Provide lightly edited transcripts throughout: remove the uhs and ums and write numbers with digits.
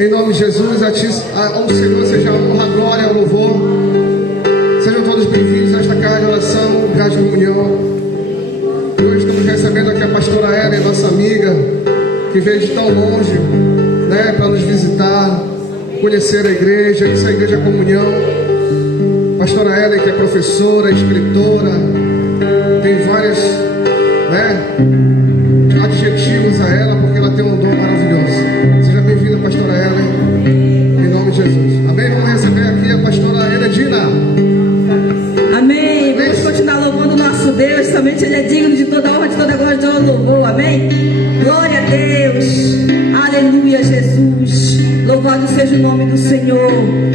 Em nome de Jesus, ao Senhor seja a honra, a glória, o louvor. Sejam todos bem-vindos a esta casa de oração, casa de comunhão. Hoje estamos recebendo aqui a pastora Ellen, nossa amiga, que veio de tão longe, né, para nos visitar, conhecer a igreja, isso é a igreja comunhão. Pastora Ellen, que é professora, escritora, tem vários, né, adjetivos a ela, porque ela tem um dom maravilhoso. Seja bem-vinda, pastora Ellen, em nome de Jesus. Amém? Vamos receber aqui a pastora Eredina. Amém. Vamos continuar louvando o nosso Deus. Somente Ele é digno de toda honra, de toda glória, de todo louvor. Amém? Glória a Deus. Aleluia, Jesus. Louvado seja o nome do Senhor,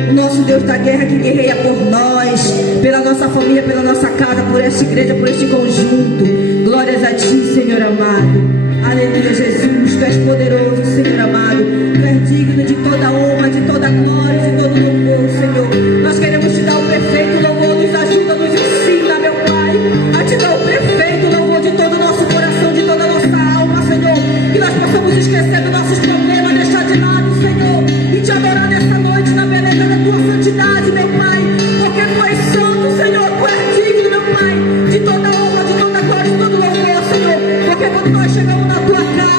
o nosso Deus da guerra, que guerreia por nós, pela nossa família, pela nossa casa, por esta igreja, por este conjunto. Glórias a Ti, Senhor amado. Aleluia, Jesus. Tu és poderoso, Senhor amado. Tu és digno de toda honra, de toda glória, de todo louvor, Senhor. Nós queremos Te dar o perfeito louvor. Nos ajuda, nos ensina, meu Pai, a Te dar o perfeito louvor de todo o nosso coração, de toda a nossa alma, Senhor. Que nós possamos esquecer dos nossos problemas, deixar de lado, Senhor, e Te adorar nesta noite na beleza da Tua santidade, meu Pai. Porque Tu és santo, Senhor. Tu és digno, meu Pai, de toda a honra, de toda a glória, de todo louvor, Senhor. Porque quando nós chegamos na Tua casa,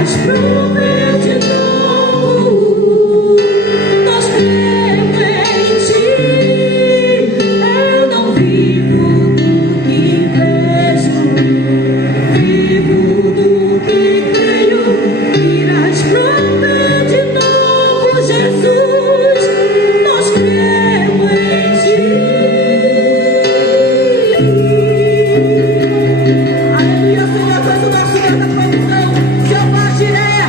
irás prover de novo. Nós cremos em ti. Eu não vivo do que vejo, vivo do que creio. Irás prover de novo, Jesus. Nós cremos em ti. Aleluia, Senhor, tu és o nosso Deus da provisão. Jeová Jireh,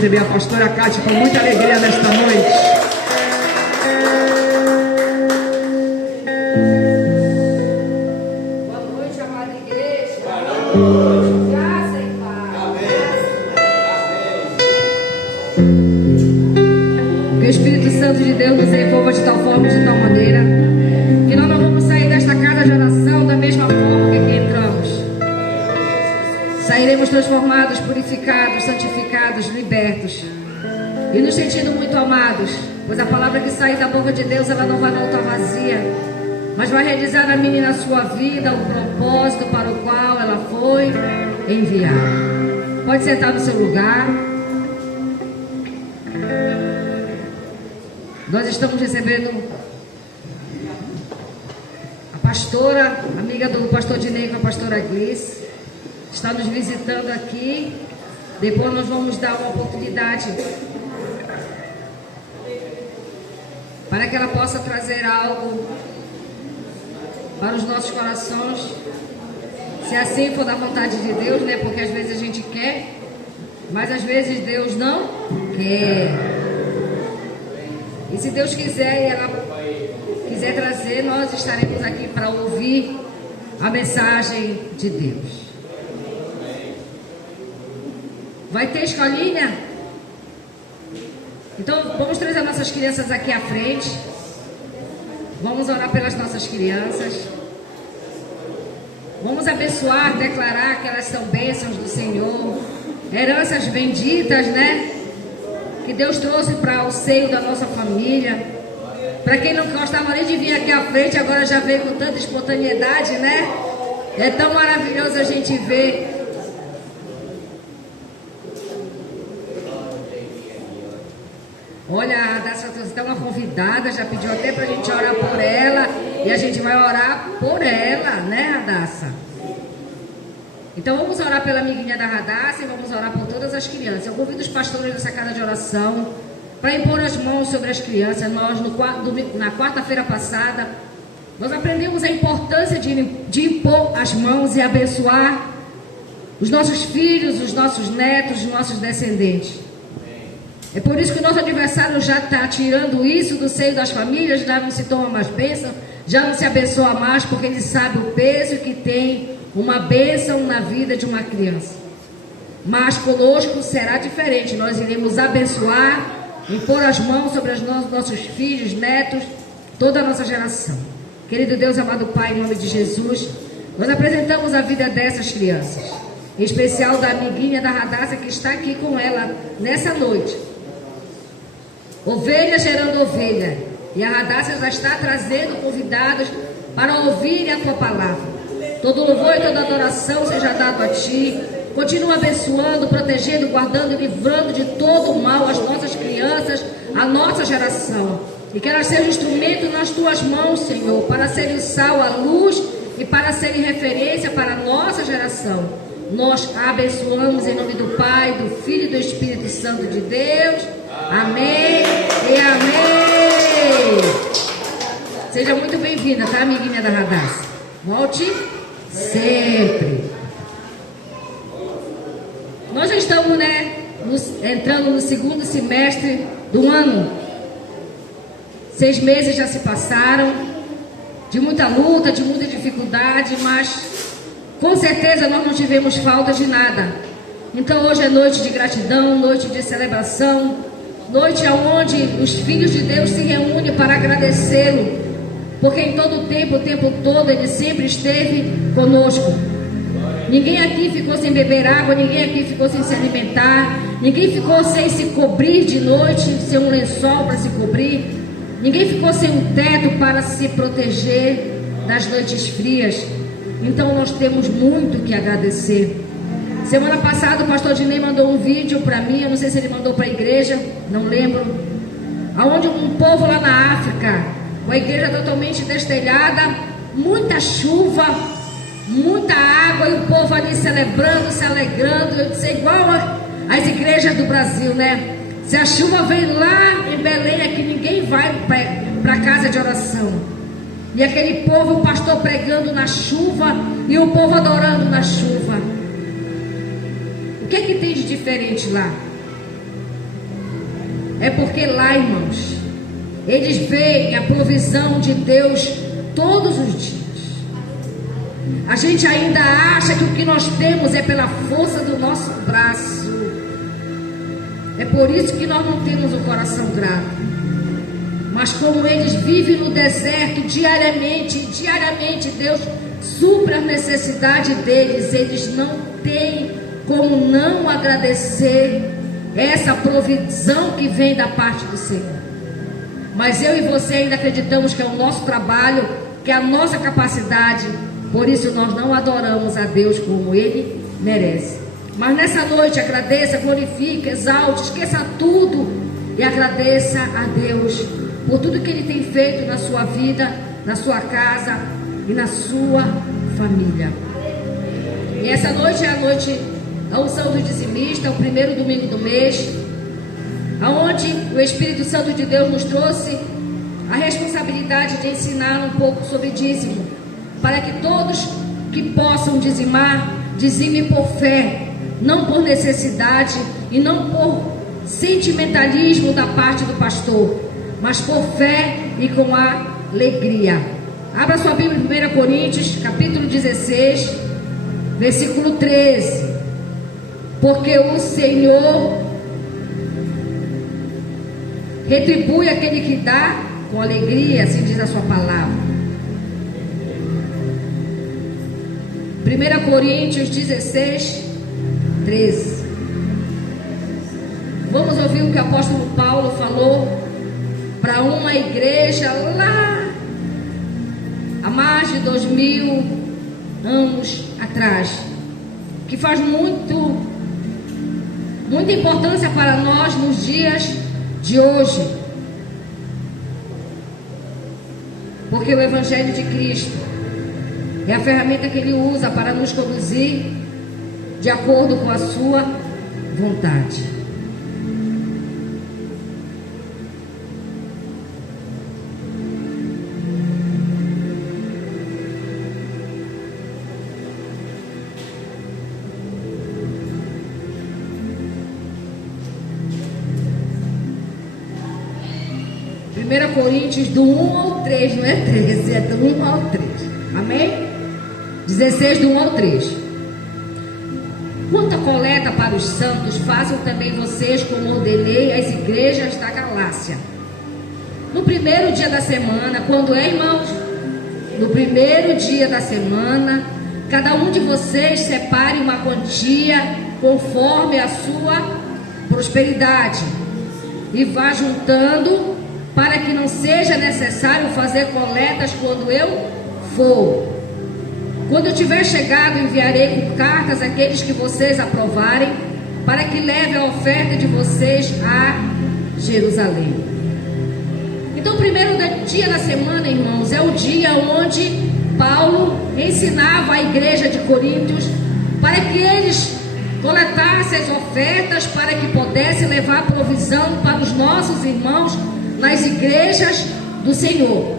receber a pastora Cátia com muita alegria nesta noite. Boa noite, amada igreja. Graça e paz. Que o Espírito Santo de Deus nos envolva de tal forma e de tal maneira que nós não vamos sair desta casa de oração da mesma forma que aqui entramos. Sairemos transformados, purificados, santificados, libertos e nos sentindo muito amados, pois a palavra que sai da boca de Deus, ela não vai voltar vazia, mas vai realizar na minha e na sua vida o propósito para o qual ela foi enviada. Pode sentar no seu lugar. Nós estamos recebendo a pastora, amiga do pastor Dinei com a pastora Glice, está nos visitando aqui. Depois nós vamos dar uma oportunidade para que ela possa trazer algo para os nossos corações, se assim for da vontade de Deus, né? Porque às vezes a gente quer, mas às vezes Deus não quer. E se Deus quiser e ela quiser trazer, nós estaremos aqui para ouvir a mensagem de Deus. Vai ter escolinha? Então vamos trazer nossas crianças aqui à frente. Vamos orar pelas nossas crianças. Vamos abençoar, declarar que elas são bênçãos do Senhor, heranças benditas, né? Que Deus trouxe para o seio da nossa família. Para quem não gostava nem de vir aqui à frente, agora já veio com tanta espontaneidade, né? É tão maravilhoso a gente ver. Olha, a Radassa está uma convidada, já pediu até para a gente orar por ela. E a gente vai orar por ela, né, Radassa? Então vamos orar pela amiguinha da Radassa e vamos orar por todas as crianças. Eu convido os pastores dessa casa de oração para impor as mãos sobre as crianças. Nós, na quarta-feira passada, nós aprendemos a importância de impor as mãos e abençoar os nossos filhos, os nossos netos, os nossos descendentes. É por isso que o nosso adversário já está tirando isso do seio das famílias, já não se toma mais bênção, já não se abençoa mais, porque ele sabe o peso que tem uma bênção na vida de uma criança. Mas conosco será diferente. Nós iremos abençoar, impor as mãos sobre os nossos filhos, netos, toda a nossa geração. Querido Deus, amado Pai, em nome de Jesus, nós apresentamos a vida dessas crianças, em especial da amiguinha da Radassa que está aqui com ela nessa noite. Ovelha gerando ovelha, e a Radassa já está trazendo convidados para ouvirem a tua palavra. Todo louvor e toda adoração seja dado a ti. Continua abençoando, protegendo, guardando e livrando de todo o mal as nossas crianças, a nossa geração. E que elas sejam instrumento nas tuas mãos, Senhor, para serem sal, a luz e para serem referência para a nossa geração. Nós abençoamos em nome do Pai, do Filho e do Espírito Santo de Deus. Amém e amém. Seja muito bem-vinda, tá, amiguinha da Radassa? Volte sempre. Nós já estamos, né, entrando no segundo semestre do ano. 6 meses já se passaram, de muita luta, de muita dificuldade, mas com certeza nós não tivemos falta de nada. Então hoje é noite de gratidão, noite de celebração, noite onde os filhos de Deus se reúnem para agradecê-lo, porque em todo o tempo todo, Ele sempre esteve conosco. Ninguém aqui ficou sem beber água, ninguém aqui ficou sem se alimentar, ninguém ficou sem se cobrir de noite, sem um lençol para se cobrir, ninguém ficou sem um teto para se proteger das noites frias. Então nós temos muito que agradecer. Semana passada o pastor Dinei mandou um vídeo para mim, eu não sei se ele mandou para a igreja, não lembro, aonde um povo lá na África, com a igreja totalmente destelhada, muita chuva, muita água e o povo ali celebrando, se alegrando. Eu disse, igual as igrejas do Brasil, né? Se a chuva vem lá em Belém, aqui ninguém vai para a casa de oração. E aquele povo, o pastor pregando na chuva e o povo adorando na chuva. O que é que tem de diferente lá? É porque lá, irmãos, eles veem a provisão de Deus todos os dias. A gente ainda acha que o que nós temos é pela força do nosso braço. É por isso que nós não temos um coração grato. Mas como eles vivem no deserto diariamente, Deus supre as necessidades deles. Eles não têm como não agradecer essa provisão que vem da parte do Senhor. Mas eu e você ainda acreditamos que é o nosso trabalho, que é a nossa capacidade. Por isso nós não adoramos a Deus como Ele merece. Mas nessa noite agradeça, glorifique, exalte, esqueça tudo e agradeça a Deus por tudo que Ele tem feito na sua vida, na sua casa e na sua família. E essa noite é a noite da unção do dizimista, o primeiro domingo do mês, aonde o Espírito Santo de Deus nos trouxe a responsabilidade de ensinar um pouco sobre dízimo, para que todos que possam dizimar, dizimem por fé, não por necessidade e não por sentimentalismo da parte do pastor, mas por fé e com alegria. Abra sua Bíblia em 1 Coríntios, capítulo 16, versículo 13. Porque o Senhor retribui aquele que dá com alegria, assim diz a sua palavra. 1 Coríntios 16, 13. Vamos ouvir o que o apóstolo Paulo falou para uma igreja lá há mais de 2000 anos atrás, que faz muita importância para nós nos dias de hoje, porque o Evangelho de Cristo é a ferramenta que Ele usa para nos conduzir de acordo com a sua vontade. Coríntios do 1 ao 3, não é 13, é do 1 ao 3, amém? 16 do 1 ao 3. Quanto à coleta para os santos, façam também vocês como ordenei às igrejas da Galácia. No primeiro dia da semana, quando é, irmãos? No primeiro dia da semana, cada um de vocês separe uma quantia conforme a sua prosperidade e vá juntando, para que não seja necessário fazer coletas quando eu for. Quando eu tiver chegado, enviarei com cartas aqueles que vocês aprovarem, para que leve a oferta de vocês a Jerusalém. Então, o primeiro dia da semana, irmãos, é o dia onde Paulo ensinava a igreja de Coríntios para que eles coletassem as ofertas, para que pudessem levar provisão para os nossos irmãos nas igrejas do Senhor.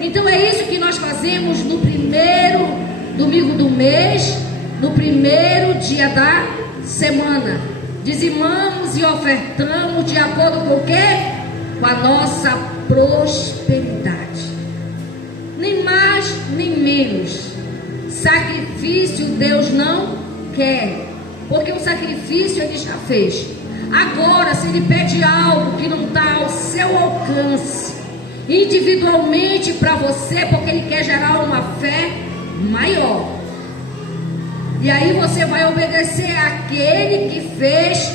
Então é isso que nós fazemos no primeiro domingo do mês, no primeiro dia da semana. Dizimamos e ofertamos de acordo com o quê? Com a nossa prosperidade. Nem mais, nem menos. Sacrifício Deus não quer, porque o sacrifício Ele já fez. Agora, se Ele pede algo que não está ao seu alcance, individualmente para você, porque Ele quer gerar uma fé maior, e aí você vai obedecer àquele que fez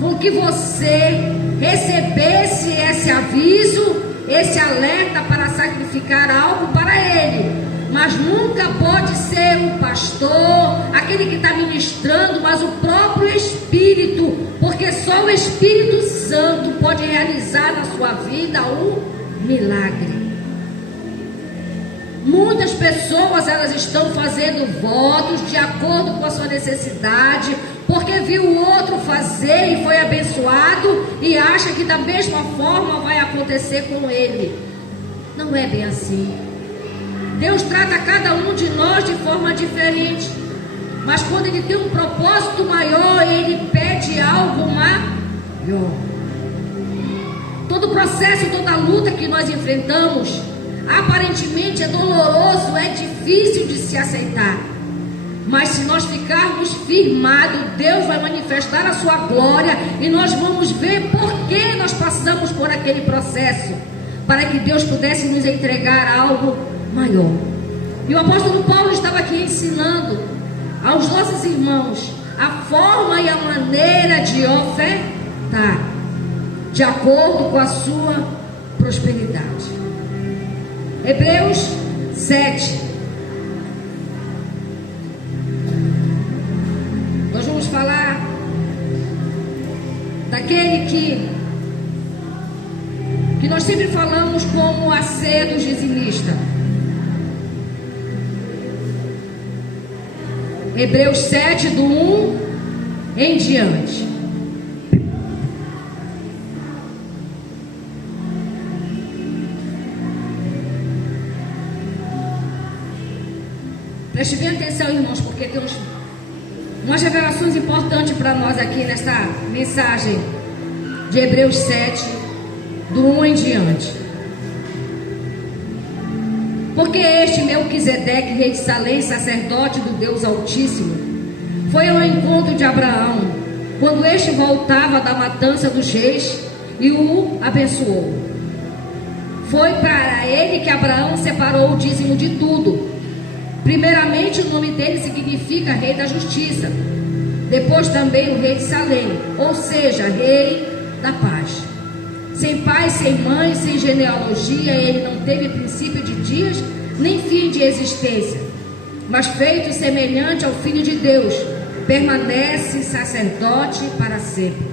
com que você recebesse esse aviso, esse alerta para sacrificar algo para Ele. Mas nunca pode ser o pastor, aquele que está ministrando, mas o próprio Espírito, porque só o Espírito Santo pode realizar na sua vida um milagre. Muitas pessoas, elas estão fazendo votos de acordo com a sua necessidade, porque viu o outro fazer e foi abençoado e acha que da mesma forma vai acontecer com ele. Não é bem assim. Deus trata cada um de nós de forma diferente, mas quando Ele tem um propósito maior, Ele pede algo maior. Todo o processo, toda a luta que nós enfrentamos, aparentemente é doloroso, é difícil de se aceitar. Mas se nós ficarmos firmados, Deus vai manifestar a sua glória e nós vamos ver por que nós passamos por aquele processo, para que Deus pudesse nos entregar algo maior. E o apóstolo Paulo estava aqui ensinando aos nossos irmãos a forma e a maneira de ofertar, de acordo com a sua prosperidade. Hebreus 7. Nós vamos falar daquele que nós sempre falamos como a ceia do dizimista. Hebreus 7, do 1 em diante. Preste bem atenção, irmãos, porque temos umas revelações importantes para nós aqui nesta mensagem de Hebreus 7, do 1 em diante. Porque este Melquisedeque, rei de Salém, sacerdote do Deus Altíssimo, foi ao encontro de Abraão, quando este voltava da matança dos reis, e o abençoou. Foi para ele que Abraão separou o dízimo de tudo. Primeiramente, o nome dele significa rei da justiça. Depois também o rei de Salém, ou seja, rei da paz. Sem pai, sem mãe, sem genealogia, ele não teve princípio de dias, nem fim de existência. Mas feito semelhante ao Filho de Deus, permanece sacerdote para sempre.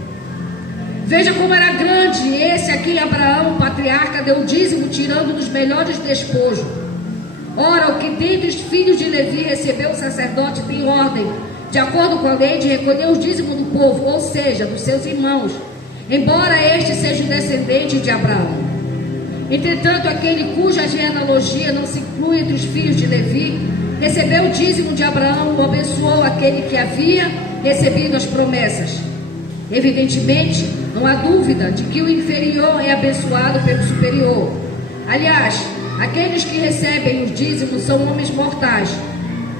Veja como era grande esse aqui, Abraão, o patriarca, deu o dízimo, tirando dos melhores despojos. Ora, o que dentre os filhos de Levi recebeu o sacerdote em ordem, de acordo com a lei, de recolher o dízimo do povo, ou seja, dos seus irmãos, embora este seja o descendente de Abraão. Entretanto, aquele cuja genealogia não se inclui entre os filhos de Levi, recebeu o dízimo de Abraão, o abençoou aquele que havia recebido as promessas. Evidentemente, não há dúvida de que o inferior é abençoado pelo superior. Aliás, aqueles que recebem os dízimos são homens mortais.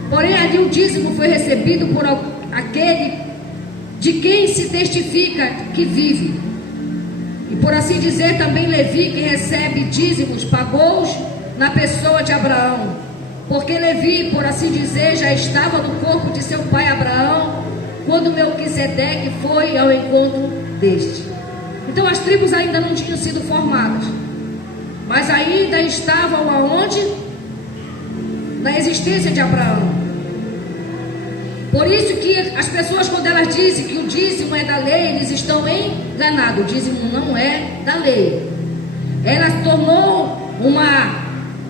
Porém, ali o dízimo foi recebido por aquele de quem se testifica que vive. E por assim dizer, também Levi, que recebe dízimos, pagou-os na pessoa de Abraão. Porque Levi, por assim dizer, já estava no corpo de seu pai Abraão, quando Melquisedeque foi ao encontro deste. Então as tribos ainda não tinham sido formadas, mas ainda estavam aonde? Na existência de Abraão. Por isso que as pessoas, quando elas dizem que o dízimo é da lei, eles estão enganados. O dízimo não é da lei. Ela tornou uma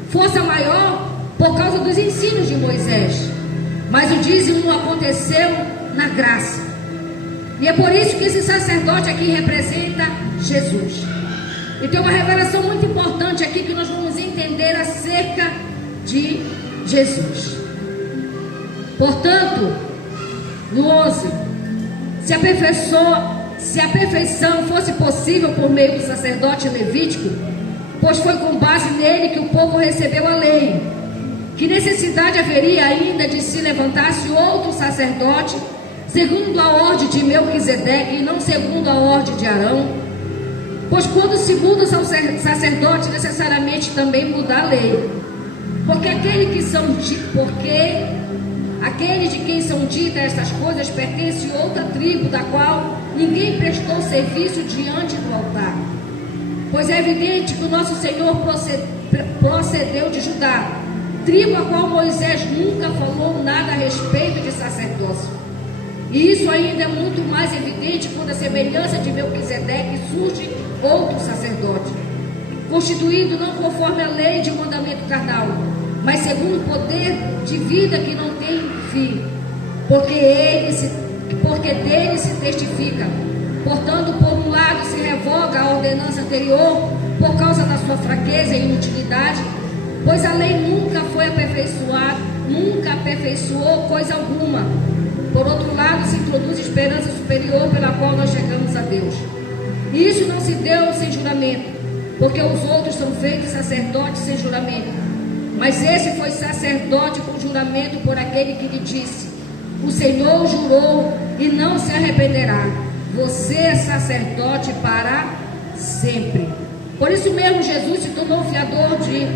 força maior por causa dos ensinos de Moisés. Mas o dízimo aconteceu na graça. E é por isso que esse sacerdote aqui representa Jesus. E tem uma revelação muito importante aqui que nós vamos entender acerca de Jesus. Portanto, no 11, se a perfeição fosse possível por meio do sacerdote levítico, pois foi com base nele que o povo recebeu a lei, que necessidade haveria ainda de se levantasse outro sacerdote, segundo a ordem de Melquisedeque e não segundo a ordem de Arão? Pois quando se muda o sacerdote, necessariamente também muda a lei. Porque aqueles de quem são ditas estas coisas pertencem a outra tribo, da qual ninguém prestou serviço diante do altar. Pois é evidente que o nosso Senhor procedeu de Judá, tribo a qual Moisés nunca falou nada a respeito de sacerdócio. E isso ainda é muito mais evidente quando a semelhança de Melquisedeque surge outro sacerdote, constituído não conforme a lei de mandamento carnal, mas segundo o poder de vida que não tem fim, porque dele se testifica. Portanto, por um lado se revoga a ordenança anterior por causa da sua fraqueza e inutilidade, pois a lei nunca aperfeiçoou coisa alguma. Por outro lado, se introduz esperança superior pela qual nós chegamos a Deus. E isso não se deu sem juramento, porque os outros são feitos sacerdotes sem juramento. Mas esse foi sacerdote com juramento por aquele que lhe disse: o Senhor jurou e não se arrependerá. Você é sacerdote para sempre. Por isso mesmo Jesus se tornou fiador de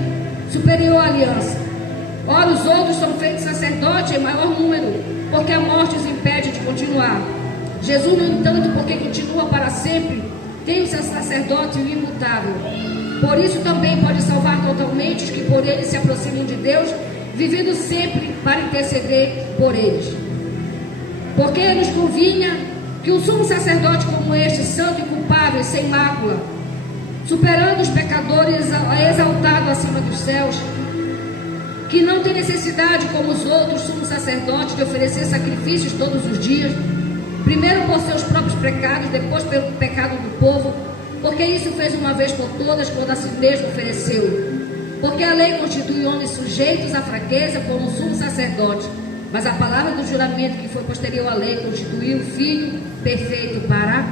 superior aliança. Ora, os outros são feitos sacerdotes em maior número, porque a morte os impede de continuar. Jesus, no entanto, porque continua para sempre, tem o seu sacerdote imutável. Por isso também pode salvar totalmente os que por ele se aproximem de Deus, vivendo sempre para interceder por eles. Porque nos convinha que um sumo sacerdote como este, santo e culpável, sem mácula, superando os pecadores, exaltado acima dos céus, que não tem necessidade, como os outros sumos sacerdotes, de oferecer sacrifícios todos os dias, primeiro por seus próprios pecados, depois pelo pecado do povo, porque isso fez uma vez por todas, quando a si mesmo ofereceu. Porque a lei constitui homens sujeitos à fraqueza por um sumo sacerdote, mas a palavra do juramento, que foi posterior à lei, constituiu o Filho perfeito para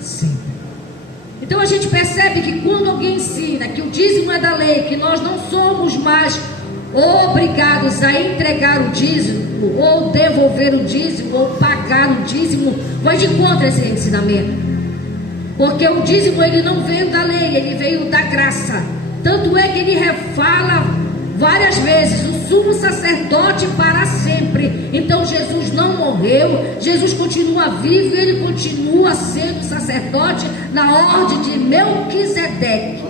sempre. Então a gente percebe que quando alguém ensina que o dízimo é da lei, que nós não somos mais obrigados a entregar o dízimo, ou devolver o dízimo, ou pagar o dízimo, vai de contra esse ensinamento. Porque o dízimo, ele não veio da lei, ele veio da graça. Tanto é que ele refala várias vezes: o sumo sacerdote para sempre. Então Jesus não morreu, Jesus continua vivo, e ele continua sendo sacerdote na ordem de Melquisedeque.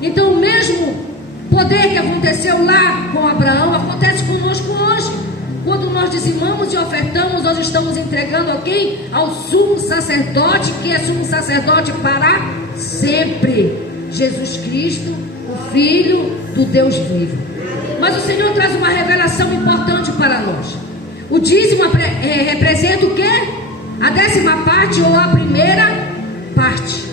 Então o mesmo poder que aconteceu lá com Abraão acontece conosco hoje. Quando nós dizimamos e ofertamos, nós estamos entregando a quem? Ao sumo sacerdote, que é sumo sacerdote para sempre, Jesus Cristo, o Filho do Deus vivo. Mas o Senhor traz uma revelação importante para nós. O dízimo representa o quê? A 10ª parte ou a primeira parte.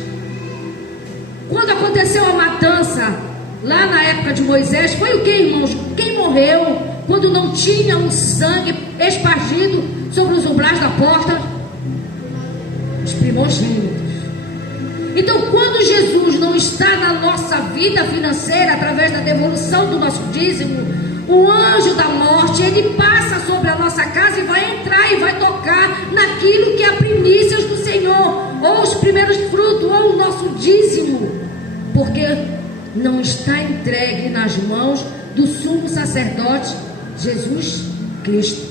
Quando aconteceu a matança lá na época de Moisés, foi o que, irmãos? Quem morreu quando não tinha um sangue espargido sobre os umbrais da porta? Os primogênitos. Então, quando Jesus não está na nossa vida financeira, através da devolução do nosso dízimo, o anjo da morte, ele passa sobre a nossa casa e vai entrar e vai tocar naquilo que é primícias do Senhor, ou os primeiros frutos, ou o nosso dízimo, porque não está entregue nas mãos do sumo sacerdote Jesus Cristo.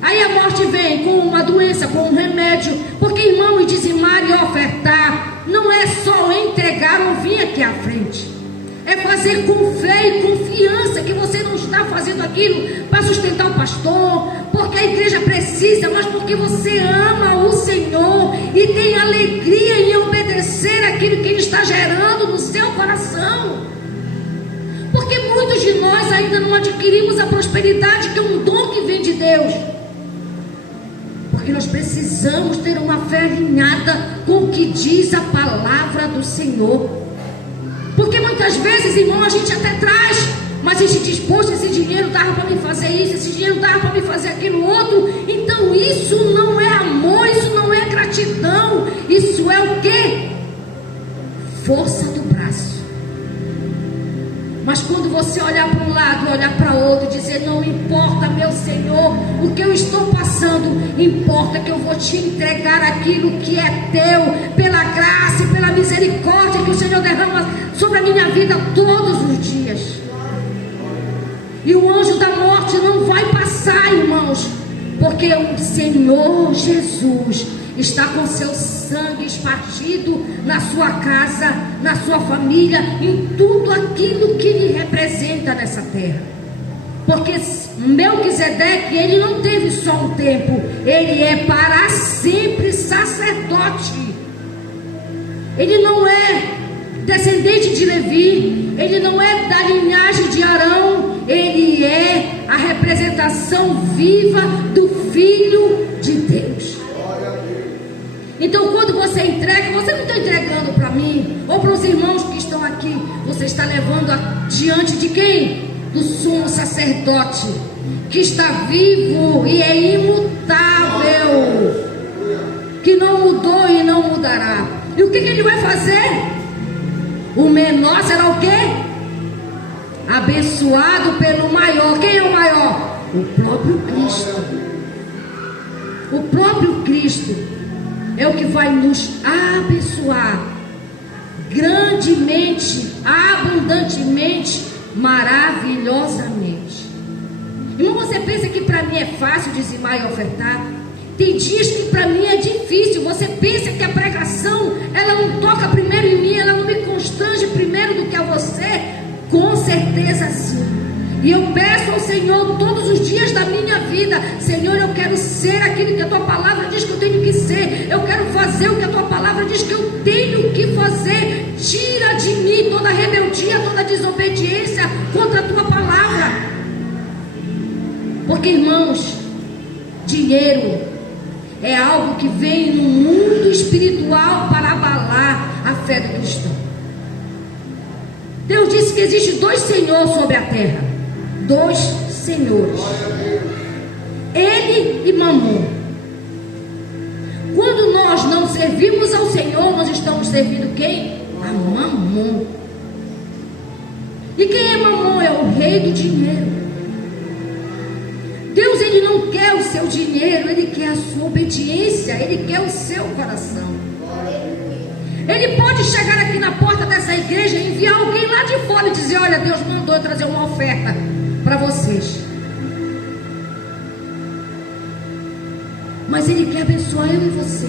Aí a morte vem com uma doença, com um remédio, porque, irmão, e dizimar e ofertar não é só entregar ou vir aqui à frente, é fazer com fé e confiança que você não está fazendo aquilo para sustentar o pastor, porque a igreja precisa, mas porque você ama o Senhor e tem alegria em obedecer aquilo que Ele está gerando no seu coração. Porque muitos de nós ainda não adquirimos a prosperidade, que é um dom que vem de Deus. Porque nós precisamos ter uma fé alinhada com o que diz a palavra do Senhor. Porque muitas vezes, irmão, a gente até traz, mas a gente diz: poxa, esse dinheiro dava para me fazer isso, esse dinheiro dava para me fazer aquilo outro. Então isso não é amor, isso não é gratidão, isso é o quê? Força do braço. Mas quando você olhar para um lado, olhar para outro e dizer: não importa, meu Senhor, o que eu estou passando, importa que eu vou te entregar aquilo que é teu, pela graça e pela misericórdia que o Senhor derrama sobre a minha vida todos os dias. E o anjo da morte não vai passar, irmãos, porque o Senhor Jesus está com seu sangue espargido na sua casa, na sua família, em tudo aquilo que lhe representa nessa terra. Porque Melquisedeque, ele não teve só um tempo, ele é para sempre sacerdote. Ele não é descendente de Levi, ele não é da linhagem de Arão, ele é a representação viva do Filho de Deus. Então, quando você entrega, você não está entregando para mim ou para os irmãos que estão aqui, você está levando diante de quem? Do sumo sacerdote, que está vivo e é imutável. que não mudou e não mudará. E o que ele vai fazer? O menor será o quê? Abençoado pelo maior. Quem é o maior? O próprio Cristo. O próprio Cristo é o que vai nos abençoar grandemente, abundantemente, maravilhosamente. Irmão, você pensa que para mim é fácil dizimar e ofertar? Tem dias que para mim é difícil. Você pensa que a pregação, ela não toca primeiro em mim, ela não me constrange primeiro do que a você? Com certeza sim. E eu peço ao Senhor todos os dias da minha vida: Senhor, eu quero ser aquilo que a tua palavra diz que eu tenho que ser. Eu quero fazer o que a tua palavra diz que eu tenho que fazer. Tira de mim toda rebeldia, toda desobediência contra a tua palavra. Porque, irmãos, dinheiro é algo que vem no mundo espiritual para abalar a fé do cristão. Deus disse que existe 2 senhores sobre a terra. 2 senhores. Ele e Mamon. Quando nós não servimos ao Senhor, nós estamos servindo quem? A Mamon. E quem é Mamon? É o rei do dinheiro. Deus, ele não quer o seu dinheiro, ele quer a sua obediência, ele quer o seu coração. Ele pode chegar aqui na porta dessa igreja e enviar alguém lá de fora e dizer: olha, Deus mandou eu trazer uma oferta para vocês. Mas ele quer abençoar eu e você,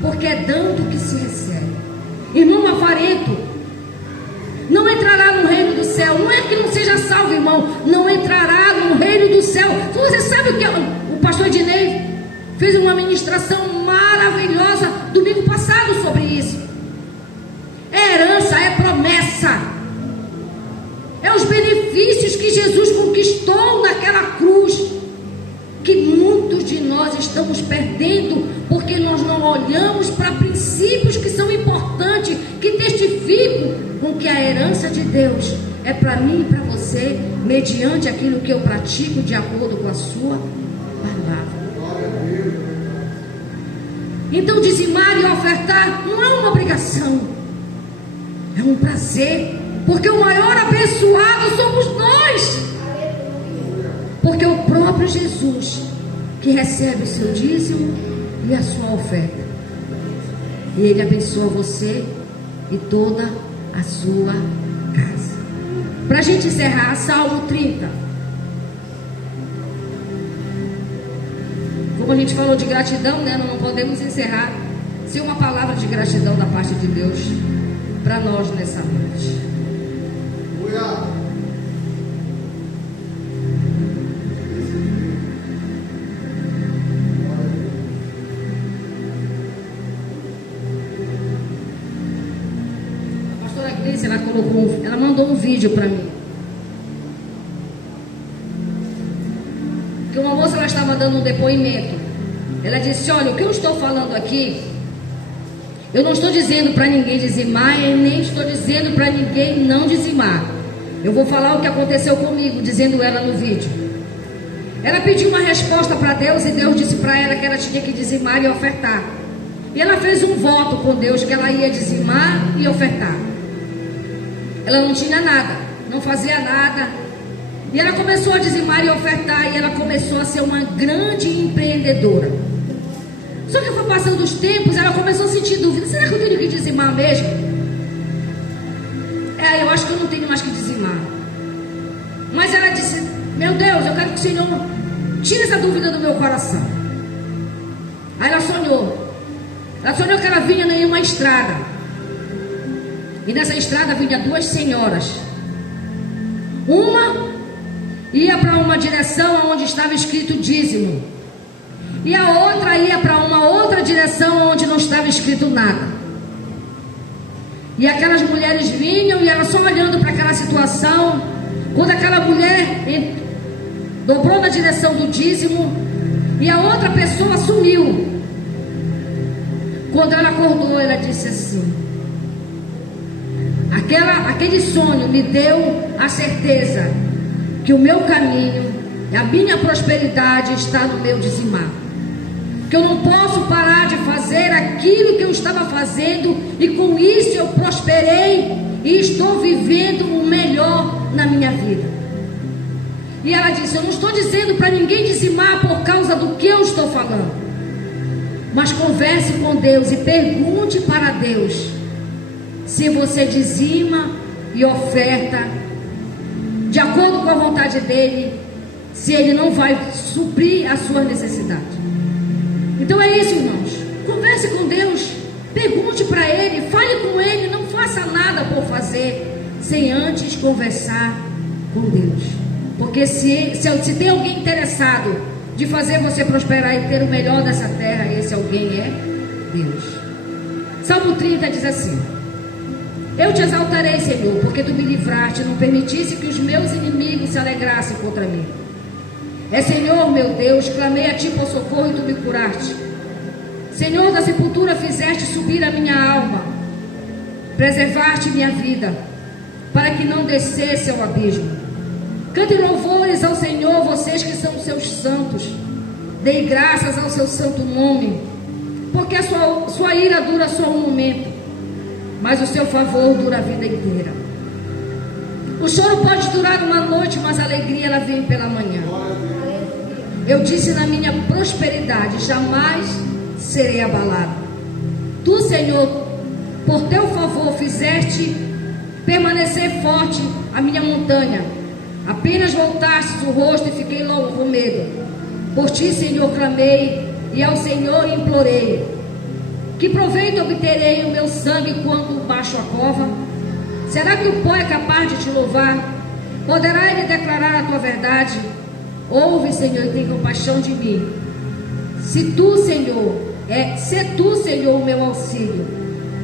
porque é dando que se recebe. Irmão avarento não entrará no reino do céu. Não é que não seja salvo, irmão, não entrará no reino do céu. Você sabe o que o pastor Ednei fez uma ministração maravilhosa domingo passado sobre isso. É herança, é promessa, é os benefícios que Jesus conquistou naquela cruz, que muitos de nós estamos perdendo, porque nós não olhamos para princípios que são importantes, que testificam com que a herança de Deus é para mim e para você, mediante aquilo que eu pratico de acordo com a sua palavra. Então, dizimar e ofertar não é uma obrigação, é um prazer, porque o maior abençoado somos nós. Porque o próprio Jesus que recebe o seu dízimo e a sua oferta, e ele abençoa você e toda a sua casa. Para a gente encerrar, Salmo 30. Como a gente falou de gratidão, né? Não podemos encerrar sem uma palavra de gratidão da parte de Deus para nós nessa noite. A pastora Gleice, ela mandou um vídeo para mim. Que uma moça, ela estava dando um depoimento. Ela disse: olha, o que eu estou falando aqui, eu não estou dizendo para ninguém dizimar, e nem estou dizendo para ninguém não dizimar. Eu vou falar o que aconteceu comigo, dizendo ela no vídeo. Ela pediu uma resposta para Deus, e Deus disse para ela que ela tinha que dizimar e ofertar. E ela fez um voto com Deus que ela ia dizimar e ofertar. Ela não tinha nada, não fazia nada. E ela começou a dizimar e ofertar, e ela começou a ser uma grande empreendedora. Só que foi passando os tempos, ela começou a sentir dúvida: será que eu tenho que dizimar mesmo? Eu acho que eu não tenho mais que dizimar. Mas ela disse: meu Deus, eu quero que o Senhor tire essa dúvida do meu coração. Aí ela sonhou. Ela sonhou que ela vinha em uma estrada. E nessa estrada vinha 2 senhoras. Uma ia para uma direção onde estava escrito dízimo, e a outra ia para uma outra direção onde não estava escrito nada. E aquelas mulheres vinham, e elas só olhando para aquela situação. Quando aquela mulher dobrou na direção do dízimo, e a outra pessoa sumiu. Quando ela acordou, ela disse assim: aquele sonho me deu a certeza que o meu caminho, a minha prosperidade está no meu dizimar. que eu não posso parar de fazer aquilo que eu estava fazendo, e com isso eu prosperei e estou vivendo o melhor na minha vida. E ela disse: eu não estou dizendo para ninguém dizimar por causa do que eu estou falando, mas converse com Deus e pergunte para Deus se você dizima e oferta de acordo com a vontade dele, se ele não vai suprir a sua necessidade. Então é isso, irmãos. Converse com Deus, pergunte para ele, fale com ele, não faça nada por fazer sem antes conversar com Deus. Porque se tem alguém interessado de fazer você prosperar e ter o melhor dessa terra, esse alguém é Deus. Salmo 30 diz assim: eu te exaltarei, Senhor, porque tu me livraste, não permitisse que os meus inimigos se alegrassem contra mim. É, Senhor, meu Deus, clamei a ti por socorro e tu me curaste. Senhor, da sepultura fizeste subir a minha alma, preservaste minha vida, para que não descesse ao abismo. Cantem louvores ao Senhor, vocês que são seus santos. Dei graças ao seu santo nome, porque a sua ira dura só um momento, mas o seu favor dura a vida inteira. O choro pode durar uma noite, mas a alegria ela vem pela manhã. Eu disse na minha prosperidade: jamais serei abalado. Tu, Senhor, por teu favor fizeste permanecer forte a minha montanha. Apenas voltastes o rosto e fiquei logo com medo. Por ti, Senhor, clamei e ao Senhor implorei. Que proveito obterei o meu sangue quando baixo a cova? Será que o pó é capaz de te louvar? Poderá ele declarar a tua verdade? Ouve, Senhor, e tem compaixão de mim. Se tu, Senhor, o meu auxílio,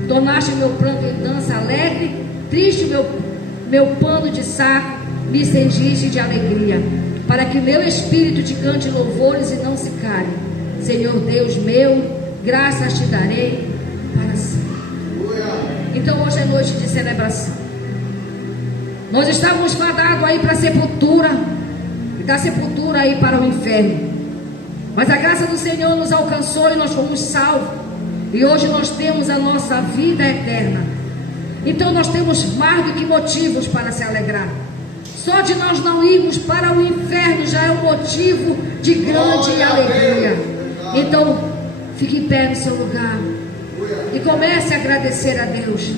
tornaste meu pranto em dança alegre, triste meu pano de saco, me cingiste de alegria, para que meu espírito te cante louvores e não se cale. Senhor Deus meu, graças te darei para sempre. Então hoje é noite de celebração. Nós estávamos fadados aí para a sepultura, e da sepultura aí para o inferno. Mas a graça do Senhor nos alcançou e nós fomos salvos. E hoje nós temos a nossa vida eterna. Então nós temos mais do que motivos para se alegrar. Só de nós não irmos para o inferno já é um motivo de grande alegria. Então fique em pé no seu lugar e comece a agradecer a Deus.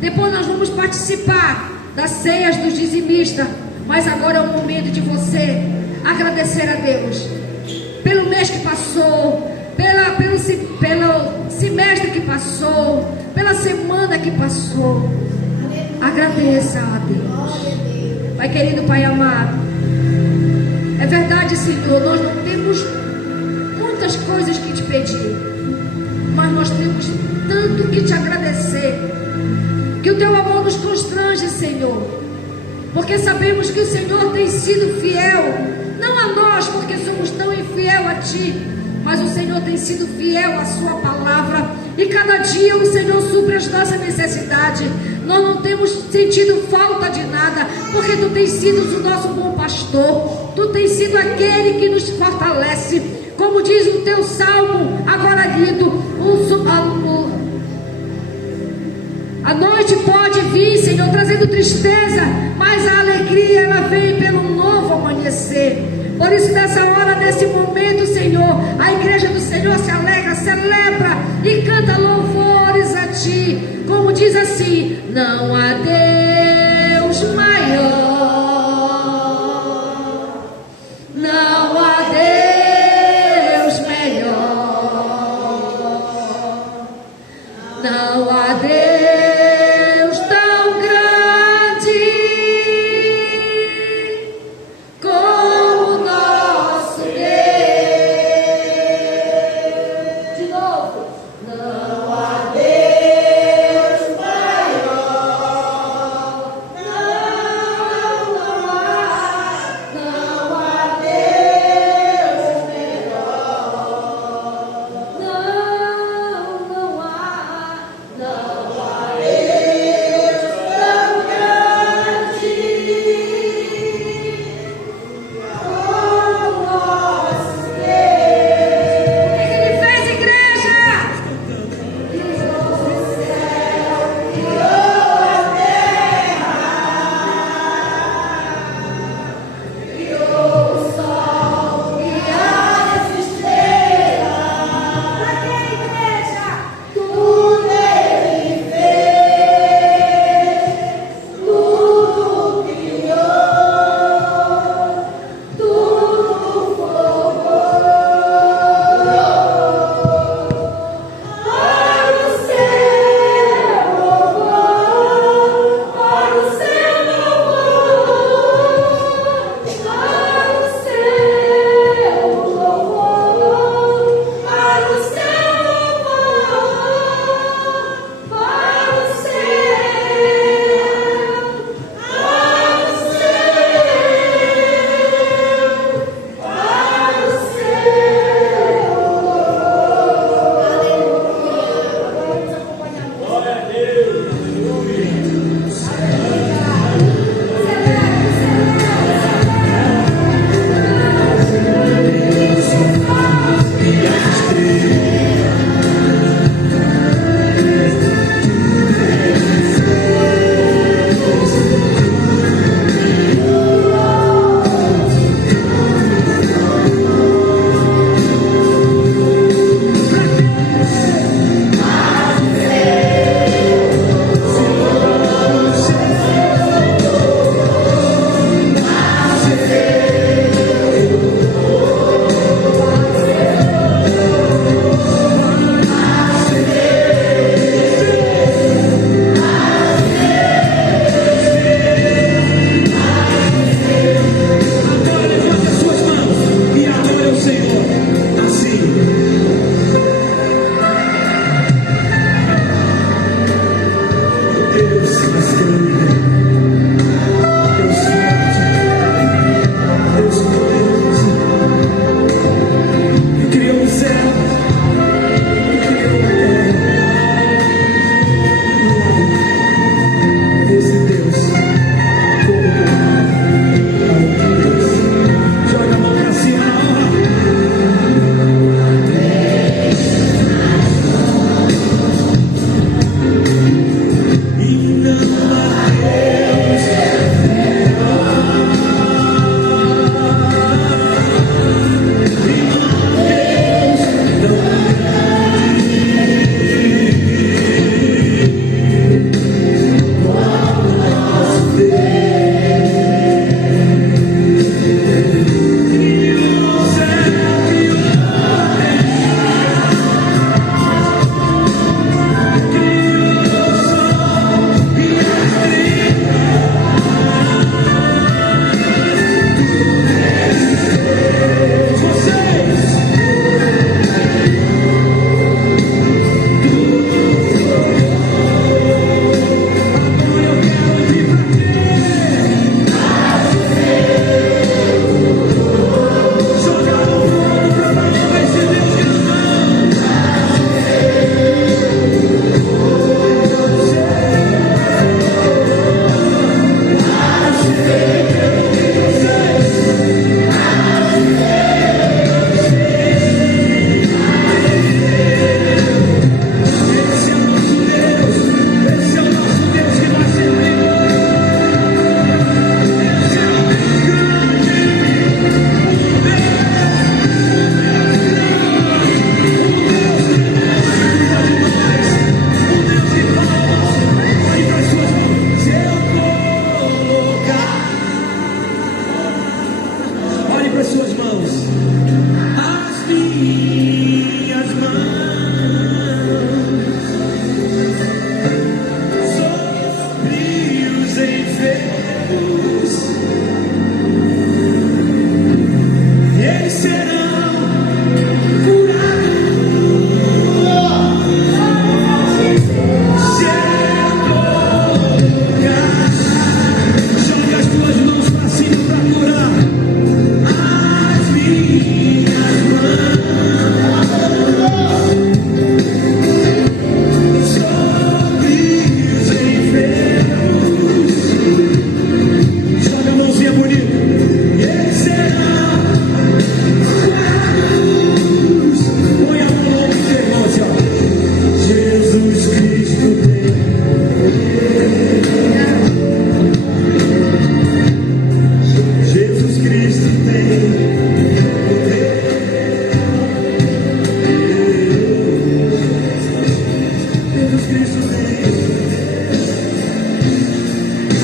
Depois nós vamos participar das ceias dos dizimistas, mas agora é o momento de você agradecer a Deus pelo mês que passou, pelo semestre que passou, pela semana que passou. Agradeça a Deus. Pai querido, Pai amado, é verdade, Senhor, nós não temos muitas coisas que te pedir, mas nós temos tanto que te agradecer. Que o teu amor nos constrange, Senhor, porque sabemos que o Senhor tem sido fiel, não a nós, porque somos tão infiel a ti, mas o Senhor tem sido fiel à sua palavra, e cada dia o Senhor supre as nossas necessidades. Nós não temos sentido falta de nada, porque tu tens sido o nosso bom pastor, tu tens sido aquele que nos fortalece, como diz o teu salmo agora lido. A noite pode vir, Senhor, trazendo tristeza, mas a alegria ela vem pelo novo amanhecer. Por isso, nessa hora, nesse momento, Senhor, a igreja do Senhor se alegra, celebra e canta louvores a ti, como diz assim: não há Deus maior, não há Deus melhor, não há Deus tão grande como o nosso Deus. De novo, não há Deus maior, não há Deus melhor, não há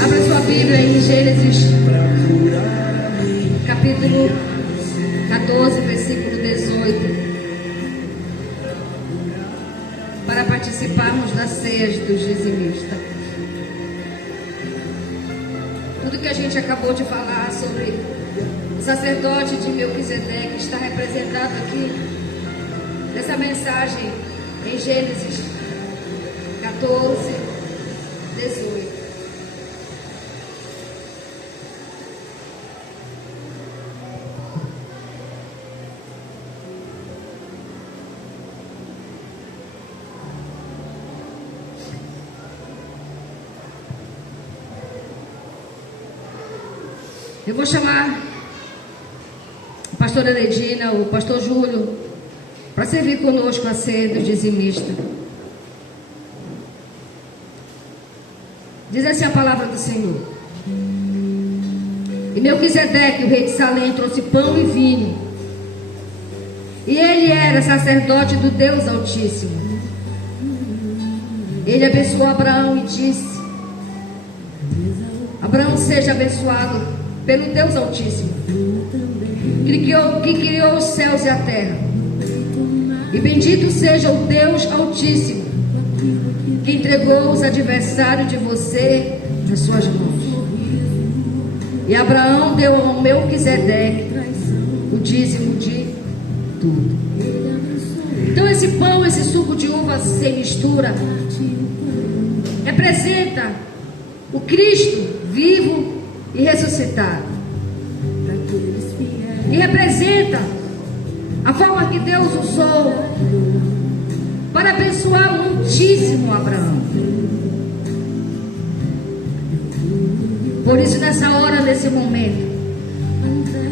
Abra sua Bíblia em Gênesis, capítulo 14, versículo 18. Para participarmos das ceias dos dizimistas. Tudo que a gente acabou de falar sobre o sacerdote de Melquisedeque está representado aqui nessa mensagem em Gênesis 14, 18. Eu vou chamar a pastora Ledina, o pastor Júlio, para servir conosco a ceia do dizimista. Diz assim a palavra do Senhor. E Melquisedeque, o rei de Salém, trouxe pão e vinho. E ele era sacerdote do Deus Altíssimo. Ele abençoou Abraão e disse: Abraão, seja abençoado pelo Deus Altíssimo, que criou os céus e a terra. E bendito seja o Deus Altíssimo, que entregou os adversários de você nas suas mãos. E Abraão deu ao Melquisedeque o dízimo de tudo. Então esse pão, esse suco de uva sem mistura, representa o Cristo vivo e ressuscitado. E representa a forma que Deus usou para abençoar o muitíssimo Abraão. Por isso, nessa hora, nesse momento,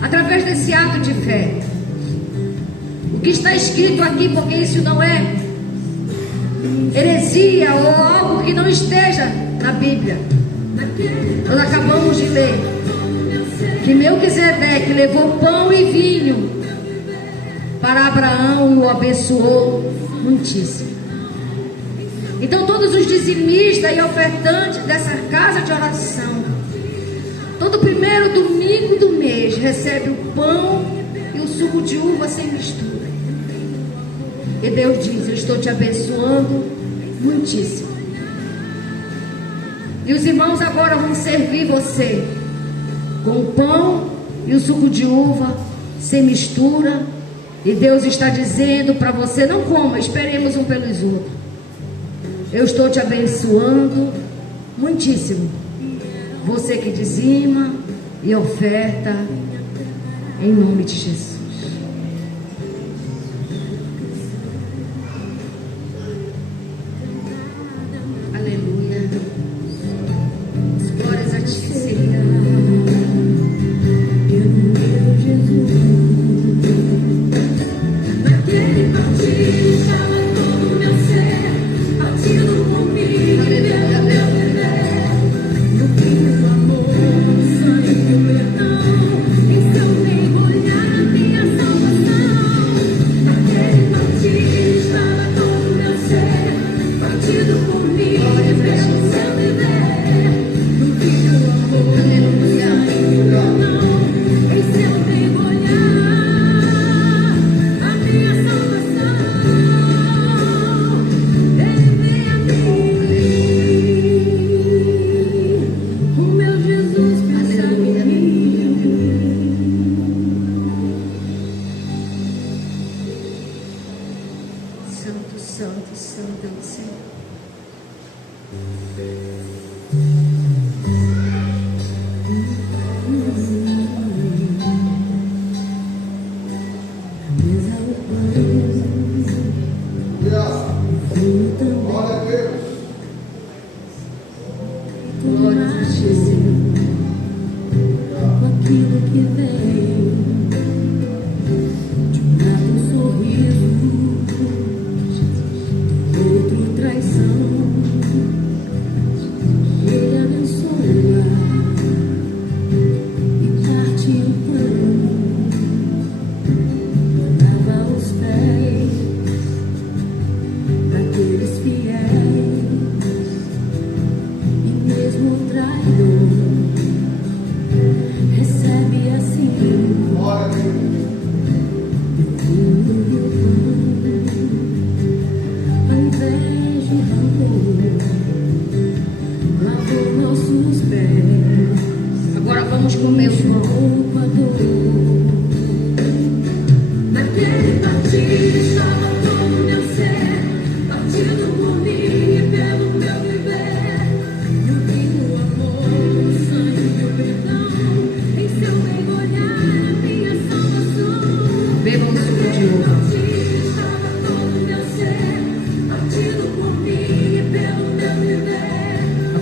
através desse ato de fé, o que está escrito aqui, porque isso não é heresia ou algo que não esteja na Bíblia. Nós acabamos de ler que Melquisedeque levou pão e vinho para Abraão e o abençoou muitíssimo. Então todos os dizimistas e ofertantes dessa casa de oração, todo primeiro domingo do mês, recebe o pão e o suco de uva sem mistura. E Deus diz: eu estou te abençoando muitíssimo. E os irmãos agora vão servir você com o pão e o suco de uva sem mistura. E Deus está dizendo para você: não coma, esperemos um pelos outros. Eu estou te abençoando muitíssimo. Você que dizima e oferta, em nome de Jesus.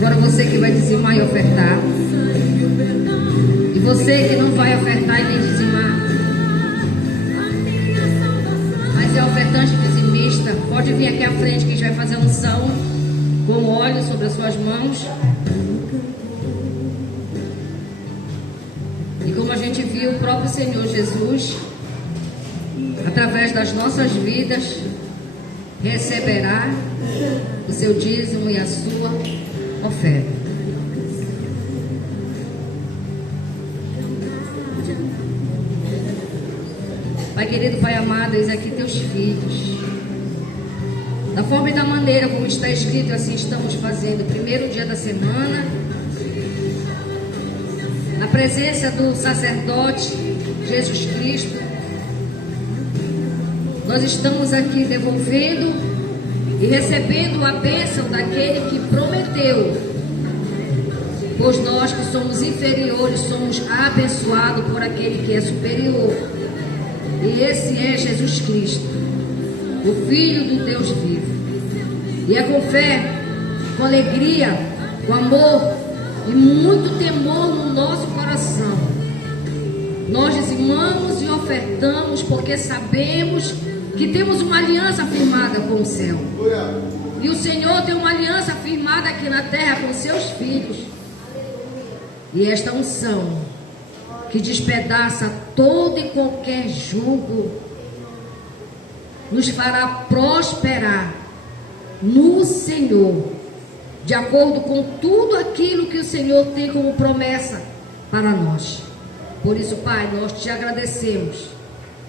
Agora você que vai dizimar e ofertar. E você que não vai ofertar e nem dizimar, mas é ofertante dizimista, pode vir aqui à frente que a gente vai fazer unção com óleo sobre as suas mãos. E como a gente viu, o próprio Senhor Jesus, através das nossas vidas, receberá o seu dízimo e a sua oferta. Pai querido, Pai amado, eis aqui teus filhos. Da forma e da maneira como está escrito, assim estamos fazendo. Primeiro dia da semana, na presença do sacerdote Jesus Cristo, nós estamos aqui devolvendo e recebendo a bênção daquele que prometeu. Pois nós que somos inferiores, somos abençoados por aquele que é superior. E esse é Jesus Cristo, o Filho do Deus vivo. E é com fé, com alegria, com amor e muito temor no nosso coração. Nós dizimamos e ofertamos porque sabemos que temos uma aliança firmada com o céu. E o Senhor tem uma aliança firmada aqui na terra com seus filhos. E esta unção que despedaça todo e qualquer jugo nos fará prosperar no Senhor, de acordo com tudo aquilo que o Senhor tem como promessa para nós. Por isso, Pai, nós te agradecemos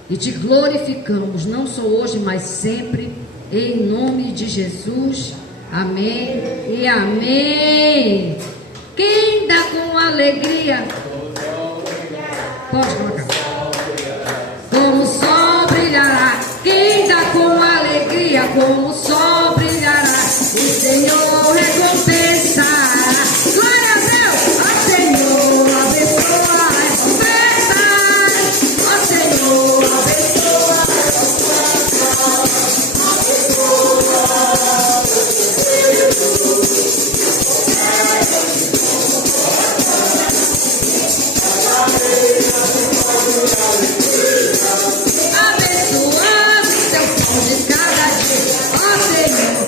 e te glorificamos, não só hoje, mas sempre, em nome de Jesus. Amém e amém. Quem dá com alegria, pode colocar. Como o sol brilhará. Quem dá com alegria, como o sol brilhará. O Senhor recompensará. Glória a Deus. O Senhor abençoa as ofertas. O Senhor abençoa abençoando seu pão de cada dia. Ó Senhor,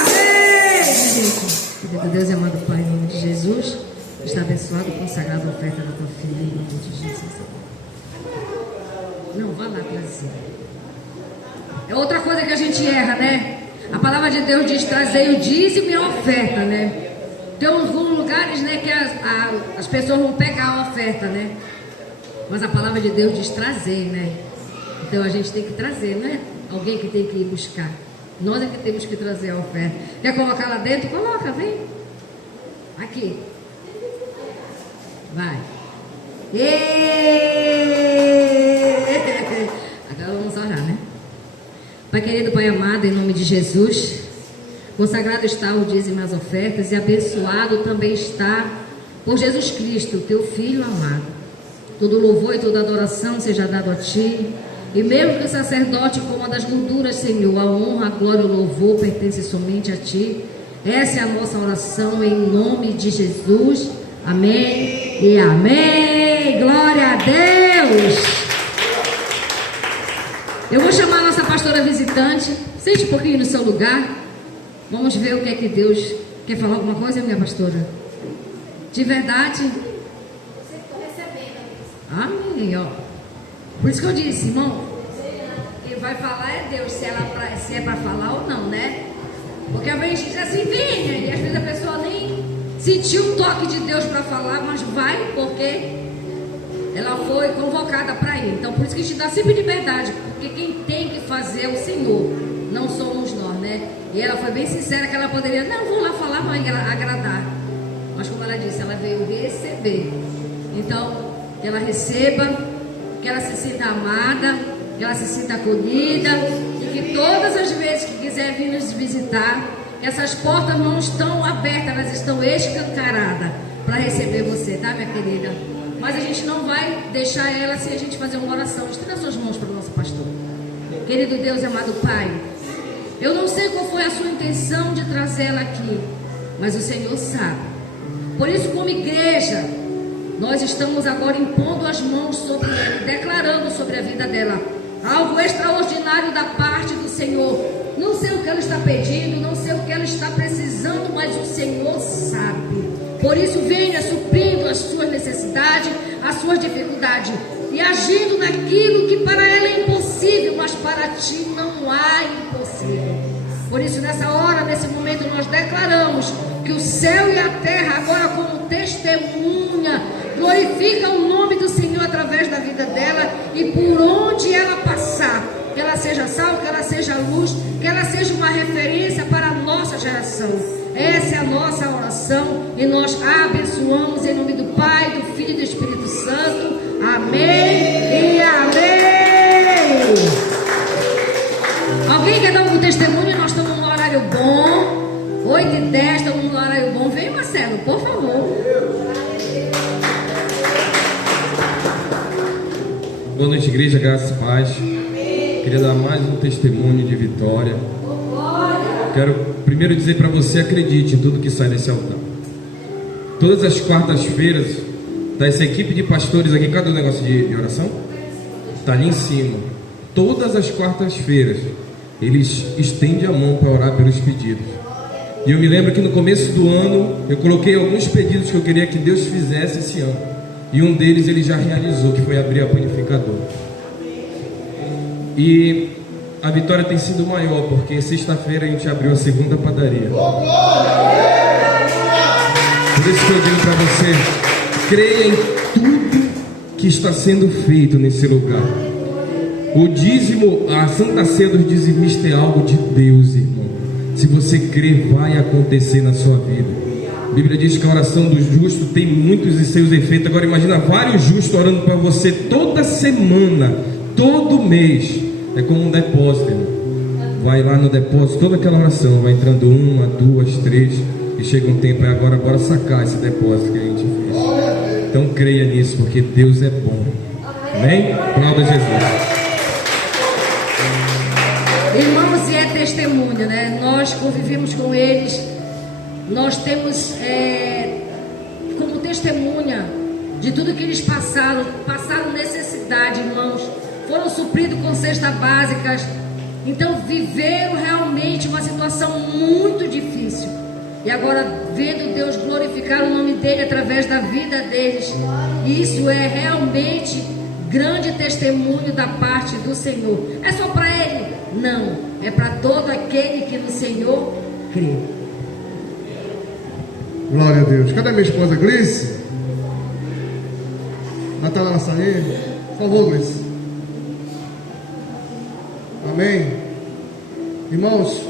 amém. Querido Deus e amado Pai, em nome de Jesus, está abençoado e consagrado a oferta da tua filha, em nome de Jesus. Não, vá lá trazer. É outra coisa que a gente erra, né? A palavra de Deus diz: trazei o dízimo e a oferta, né? Tem alguns lugares, né, que as pessoas vão pegar a oferta, né? Mas a palavra de Deus diz trazer, né? Então a gente tem que trazer, não é alguém que tem que ir buscar. Nós é que temos que trazer a oferta. Quer colocar lá dentro? Coloca, vem. Aqui. Vai. Agora vamos orar, né? Pai querido, Pai amado, em nome de Jesus, consagrado está o dízimo e as ofertas, e abençoado também está por Jesus Cristo, teu Filho amado. Todo louvor e toda adoração seja dado a Ti. E mesmo que o sacerdote coma das gorduras, Senhor, a honra, a glória e o louvor pertence somente a Ti. Essa é a nossa oração em nome de Jesus. Amém e amém. Glória a Deus. Eu vou chamar a nossa pastora visitante. Sente um pouquinho no seu lugar. Vamos ver o que é que Deus quer falar. Alguma coisa, minha pastora? De verdade. Amém, ó. Por isso que eu disse, irmão, quem vai falar é Deus, se é para falar ou não, né? Porque a gente diz assim, venha, e às vezes a pessoa nem sentiu o toque de Deus para falar, mas vai porque ela foi convocada para ir. Então por isso que a gente dá sempre liberdade, porque quem tem que fazer é o Senhor, não somos nós, né? E ela foi bem sincera que ela poderia, não, vou lá falar para agradar. Mas como ela disse, ela veio receber. Então, que ela receba, que ela se sinta amada, que ela se sinta acolhida, e que todas as vezes que quiser vir nos visitar, essas portas não estão abertas, elas estão escancaradas para receber você, tá, minha querida? Mas a gente não vai deixar ela sem a gente fazer uma oração. Estenda suas mãos para o nosso pastor. Querido Deus e amado Pai, eu não sei qual foi a sua intenção de trazê-la aqui, mas o Senhor sabe. Por isso, como igreja, nós estamos agora impondo as mãos sobre ela, declarando sobre a vida dela algo extraordinário da parte do Senhor. Não sei o que ela está pedindo, não sei o que ela está precisando, mas o Senhor sabe. Por isso, venha suprindo as suas necessidades, as suas dificuldades e agindo naquilo que para ela é impossível, mas para ti não há impossível. Por isso, nessa hora, nesse momento, nós declaramos que o céu e a terra, agora como testemunha, glorifica o nome do Senhor através da vida dela, e por onde ela passar, que ela seja sal, que ela seja luz, que ela seja uma referência para a nossa geração. Essa é a nossa oração, e nós abençoamos em nome do Pai, do Filho e do Espírito Santo. Amém e amém. Alguém quer dar algum testemunho? Nós estamos num horário bom, 8h10, estamos num horário bom. Vem, Marcelo, por favor. Boa noite, igreja, graças e paz. Queria dar mais um testemunho de vitória. Quero primeiro dizer para você: acredite em tudo que sai desse altar. Todas as quartas-feiras, tá essa equipe de pastores aqui. Cadê o negócio de oração? Está ali em cima. Todas as quartas-feiras eles estendem a mão para orar pelos pedidos. E eu me lembro que no começo do ano eu coloquei alguns pedidos que eu queria que Deus fizesse esse ano, e um deles ele já realizou, que foi abrir a panificadora. E a vitória tem sido maior, porque sexta-feira a gente abriu a segunda padaria. Por isso que eu digo para você: creia em tudo que está sendo feito nesse lugar. O dízimo, a Santa Ceia dos dizimistas é algo de Deus, irmão. Se você crer, vai acontecer na sua vida. A Bíblia diz que a oração do justo tem muitos de seus efeitos. Agora imagina vários justos orando para você toda semana, todo mês. É como um depósito, irmão. Vai lá no depósito, toda aquela oração vai entrando 1, 2, 3, e chega um tempo, agora bora sacar esse depósito que a gente fez. Então creia nisso, porque Deus é bom. Amém? Aplauda Jesus. Irmãos, e é testemunho, né? Nós convivemos com eles, nós temos como testemunha de tudo que eles passaram necessidade, irmãos, foram supridos com cestas básicas, então viveram realmente uma situação muito difícil, e agora vendo Deus glorificar o nome dele através da vida deles, isso é realmente grande testemunho da parte do Senhor. É só para ele? Não, é para todo aquele que no Senhor crê. Glória a Deus. Cadê minha esposa Glice? Ela está lá na salinha? Por favor, Glice. Amém. Irmãos,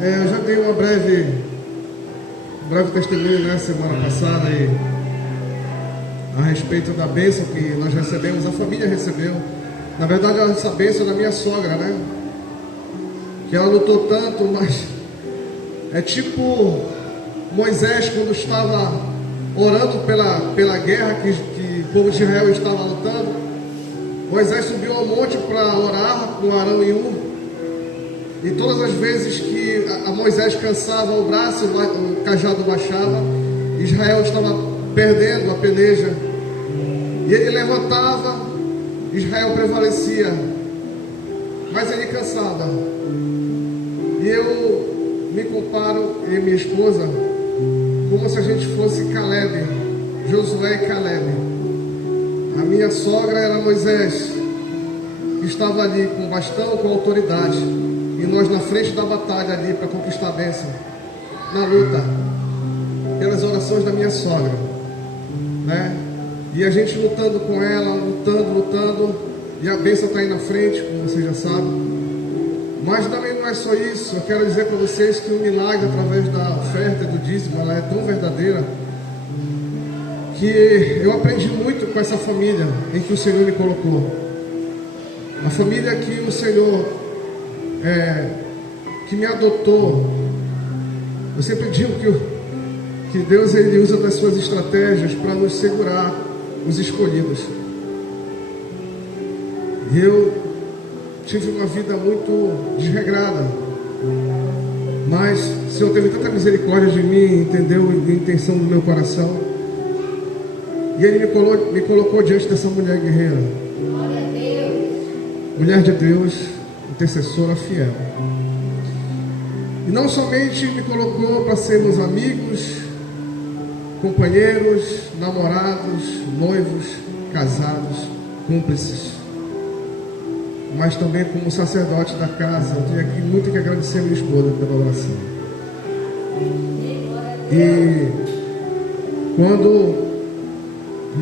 eu já dei um breve testemunho na semana passada aí, a respeito da bênção que nós recebemos, a família recebeu. Na verdade, essa bênção é da minha sogra, né? Que ela lutou tanto, mas é tipo Moisés, quando estava orando pela guerra que o povo de Israel estava lutando. Moisés subiu ao monte para orar com Arão e Hur, e todas as vezes que a Moisés cansava o braço, o cajado baixava, Israel estava perdendo a peleja, e ele levantava, Israel prevalecia, mas ele cansava. E eu me comparo, eu e minha esposa, como se a gente fosse Caleb, Josué e Caleb. A minha sogra era Moisés, que estava ali com bastão, com autoridade, e nós na frente da batalha ali para conquistar a bênção, na luta, pelas orações da minha sogra, né? E a gente lutando com ela, lutando, e a bênção está aí na frente, como você já sabe. Mas também não é só isso. Eu quero dizer para vocês que o milagre, através da oferta e do dízimo, ela é tão verdadeira, que eu aprendi muito com essa família em que o Senhor me colocou. A família que o Senhor que me adotou. Eu sempre digo que Deus, ele usa das suas estratégias para nos segurar, os escolhidos. E eu tive uma vida muito desregrada, Mas o Senhor teve tanta misericórdia de mim, entendeu a intenção do meu coração. E Ele me colocou diante dessa mulher guerreira. Mulher de Deus, intercessora fiel. E não somente me colocou para sermos amigos, companheiros, namorados, noivos, casados, cúmplices, mas também como sacerdote da casa. Eu tenho aqui muito que agradecer a minha esposa pela oração. E quando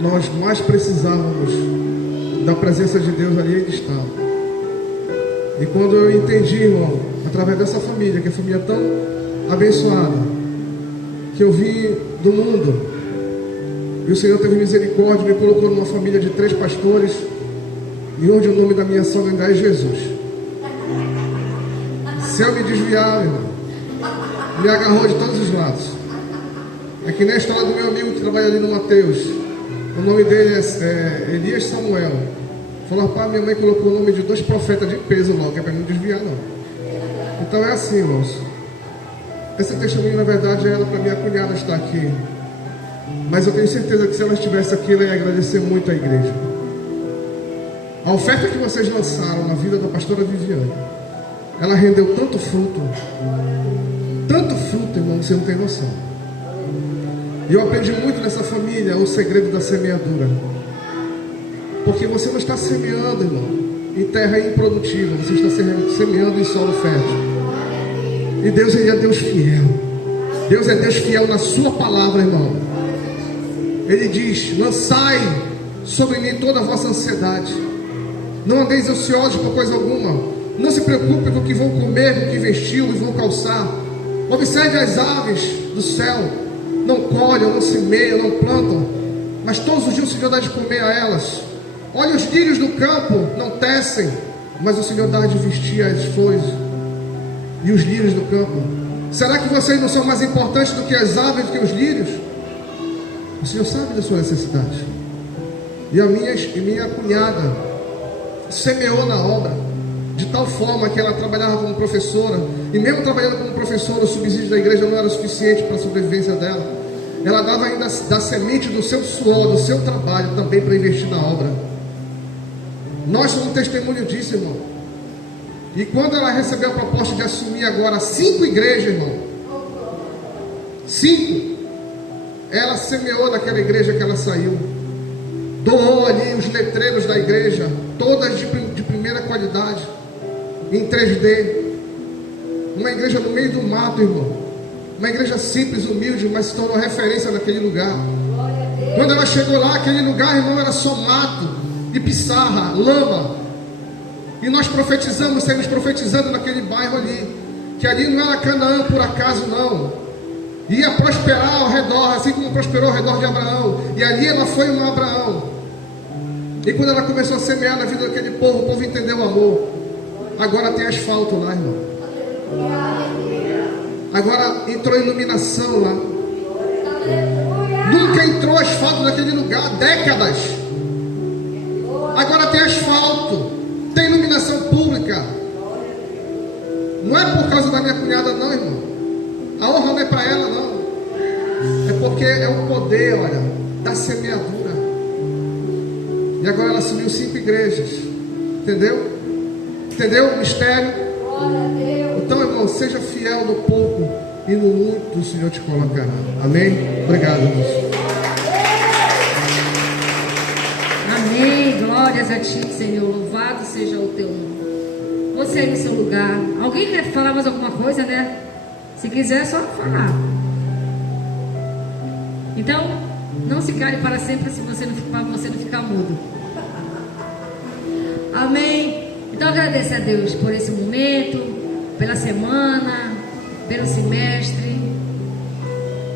nós mais precisávamos da presença de Deus, ali Ele estava. E quando eu entendi, irmão, através dessa família, que é família tão abençoada, que eu vim do mundo, e o Senhor teve misericórdia, me colocou numa família de 3 pastores, e onde o nome da minha sogra ainda é Jesus. Se eu me desviar, irmão, me agarrou de todos os lados. É que nem a história do meu amigo que trabalha ali no Mateus. O nome dele é Elias Samuel. Falou: rapaz, minha mãe colocou o nome de 2 profetas de peso logo, que é para não desviar não. Então é assim, irmãos. Essa testemunha, na verdade, é ela para minha cunhada estar aqui. Mas eu tenho certeza que se ela estivesse aqui, ela ia agradecer muito à igreja. A oferta que vocês lançaram na vida da pastora Viviane, ela rendeu tanto fruto, irmão, você não tem noção. E eu aprendi muito nessa família o segredo da semeadura. Porque você não está semeando, irmão, em terra improdutiva, você está semeando em solo fértil. E Deus, Ele é Deus fiel. Deus é Deus fiel na sua palavra, irmão. Ele diz: lançai sobre mim toda a vossa ansiedade. Não andeis ansiosos por coisa alguma. Não se preocupe com o que vão comer, com o que vestir, e vão calçar. Observe as aves do céu. Não colhem, não semeiam, não plantam, mas todos os dias o Senhor dá de comer a elas. Olha os lírios do campo, não tecem, mas o Senhor dá de vestir as flores e os lírios do campo. Será que vocês não são mais importantes do que as aves, do que os lírios? O Senhor sabe da sua necessidade. E a minha cunhada semeou na obra, de tal forma que ela trabalhava como professora, e mesmo trabalhando como professora, o subsídio da igreja não era suficiente para a sobrevivência dela. Ela dava ainda da semente do seu suor, do seu trabalho, também para investir na obra. Nós somos um testemunho disso, irmão. E quando ela recebeu a proposta de assumir agora 5 igrejas, irmão, 5, ela semeou naquela igreja que ela saiu, doou ali os letreiros da igreja, todas de primeira qualidade, em 3D. Uma igreja no meio do mato, irmão. Uma igreja simples, humilde, mas se tornou referência naquele lugar. Quando ela chegou lá, aquele lugar, irmão, era só mato e pissarra, lama. E nós profetizamos, saímos profetizando naquele bairro ali, que ali não era Canaã por acaso, não. Ia prosperar ao redor, assim como prosperou ao redor de Abraão. E ali ela foi um Abraão. E quando ela começou a semear na vida daquele povo, o povo entendeu o amor. Agora tem asfalto lá, irmão. Agora entrou iluminação lá. Nunca entrou asfalto naquele lugar há décadas. Agora tem asfalto, tem iluminação pública. Não é por causa da minha cunhada, não, irmão. A honra não é para ela, não. É porque é o poder, olha, da semeadura. E agora ela assumiu 5 igrejas. Entendeu? Entendeu o mistério? Então, irmão, seja fiel no pouco e no muito o Senhor te colocará. Amém? Obrigado, irmãos. Amém. Glórias a Ti, Senhor. Louvado seja o Teu nome. Você aí no seu lugar. Alguém quer falar mais alguma coisa, né? Se quiser, é só falar. Então, não se cale para sempre se você para você não ficar mudo. Amém. Então agradecer a Deus por esse momento, pela semana, pelo semestre.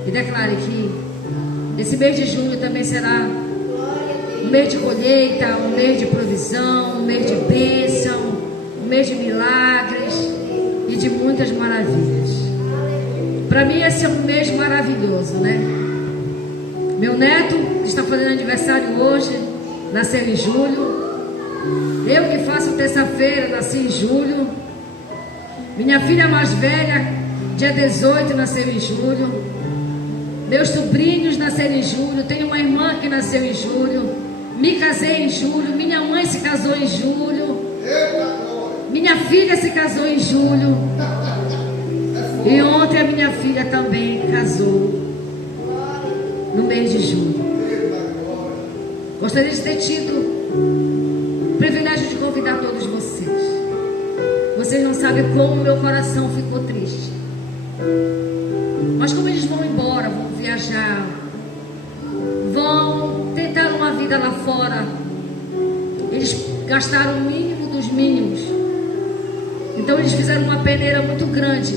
E declare que esse mês de julho também será um mês de colheita, um mês de provisão, um mês de bênção, um mês de milagres e de muitas maravilhas. Para mim esse é um mês maravilhoso, né? Meu neto, que está fazendo aniversário hoje, nasceu em julho. Eu que faço terça-feira, nasci em julho. Minha filha mais velha Dia 18 nasceu em julho. Meus sobrinhos nasceram em julho. Tenho uma irmã que nasceu em julho. Me casei em julho. Minha mãe se casou em julho. Minha filha se casou em julho. E ontem a minha filha também casou no mês de julho. Gostaria de ter tido o privilégio de convidar todos vocês. Vocês não sabem como meu coração ficou triste. Mas como eles vão embora, vão viajar, vão tentar uma vida lá fora, eles gastaram o mínimo dos mínimos. Então eles fizeram uma peneira muito grande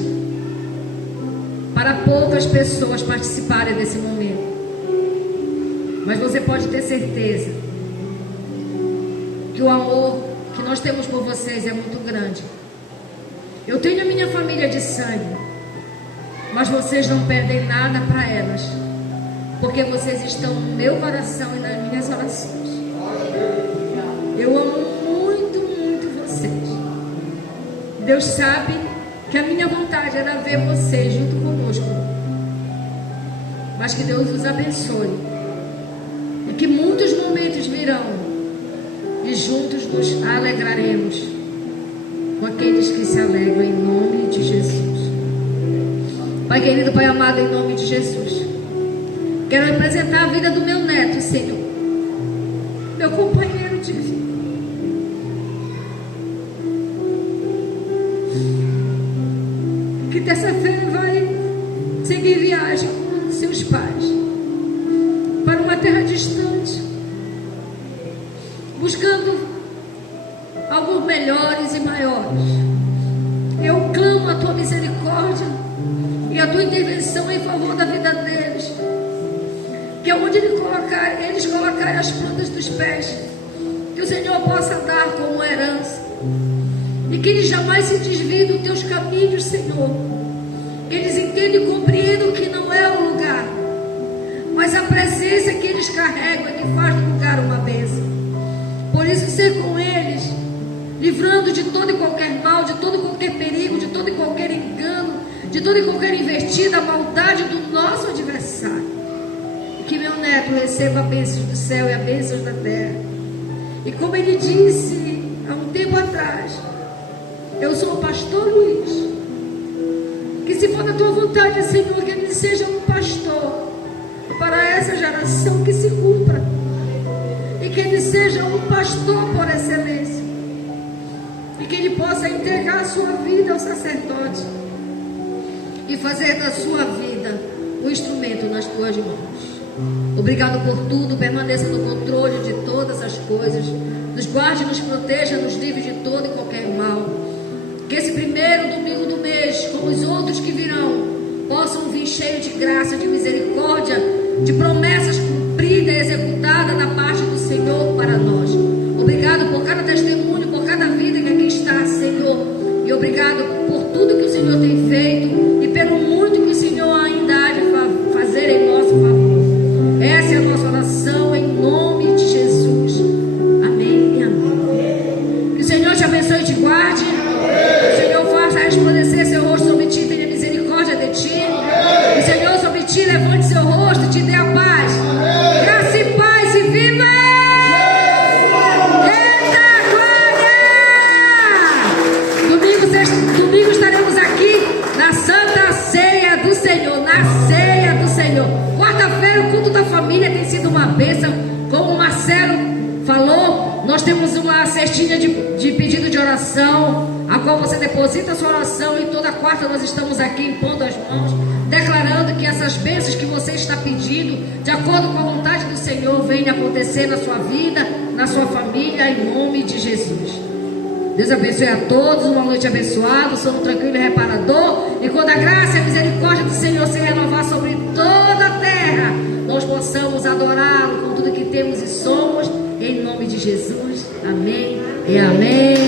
para poucas pessoas participarem desse momento. Mas você pode ter certeza que o amor que nós temos por vocês é muito grande. Eu tenho a minha família de sangue, mas vocês não perdem nada para elas, porque vocês estão no meu coração e nas minhas orações. Eu amo muito, muito vocês. Deus sabe que a minha vontade era ver vocês junto conosco, mas que Deus os abençoe e que muitos momentos virão e juntos nos alegraremos com aqueles que se alegram, em nome de Jesus. Pai querido, Pai amado, em nome de Jesus, quero apresentar a vida do meu neto, Senhor, meu companheiro de vida. Que terça-feira vai seguir viagem com seus pais para uma terra distante, buscando algo melhores e maiores. Eu clamo a tua misericórdia e a tua intervenção em favor da vida deles, que onde eles colocarem as plantas dos pés, que o Senhor possa dar como herança, e que eles jamais se desviem dos teus caminhos, Senhor. Que eles entendam e compreendam que não é o lugar, mas a presença que eles carregam é que faz do lugar uma bênção. Por isso, ser com eles, livrando de todo e qualquer mal, de todo e qualquer perigo, de todo e qualquer engano, de toda e qualquer investida, a maldade do nosso adversário. E que meu neto receba a bênção do céu e a bênção da terra. E como ele disse há um tempo atrás, eu sou o pastor Luiz. Que se for da tua vontade, Senhor, que ele seja um pastor para essa geração, que se cumpra. E que ele seja um pastor por excelência. E que ele possa entregar a sua vida ao sacerdote e fazer da sua vida um instrumento nas tuas mãos. Obrigado por tudo. Permaneça no controle de todas as coisas. Nos guarde, nos proteja, nos livre de todo e qualquer mal. Que esse primeiro domingo do mês, como os outros que virão, possam vir cheio de graça, de misericórdia, de promessas cumpridas e executadas da parte do Senhor para nós. Obrigado por cada testemunho, por cada vida que aqui está, Senhor. E obrigado por tudo que o Senhor tem feito e pelo muito que o Senhor ainda há de fazer em nosso favor. Essa é a nossa oração em nome de Jesus. Amém e amém. Que o Senhor te abençoe e te guarde. Que o Senhor faça resplandecer seu rosto sobre ti, tenha misericórdia de ti. Que o Senhor sobre ti levante seu rosto e te dê a paz. Graça e paz e viva! Eita glória! Domingo estaremos aqui na Santa Ceia do Senhor. Na Ceia do Senhor. Quarta-feira o culto da família tem sido uma bênção. Como o Marcelo falou, nós temos uma cestinha de pedido de oração, a qual você deposita a sua oração, e toda quarta nós estamos aqui impondo as mãos, declarando que essas bênçãos que você está pedindo, de acordo com a vontade do Senhor, venham acontecer na sua vida, na sua família, em nome de Jesus. Deus abençoe a todos, uma noite abençoada, sono tranquilo e reparador, e quando a graça e a misericórdia do Senhor se renovar sobre toda a terra, nós possamos adorá-lo com tudo que temos e somos, em nome de Jesus. Amém e amém.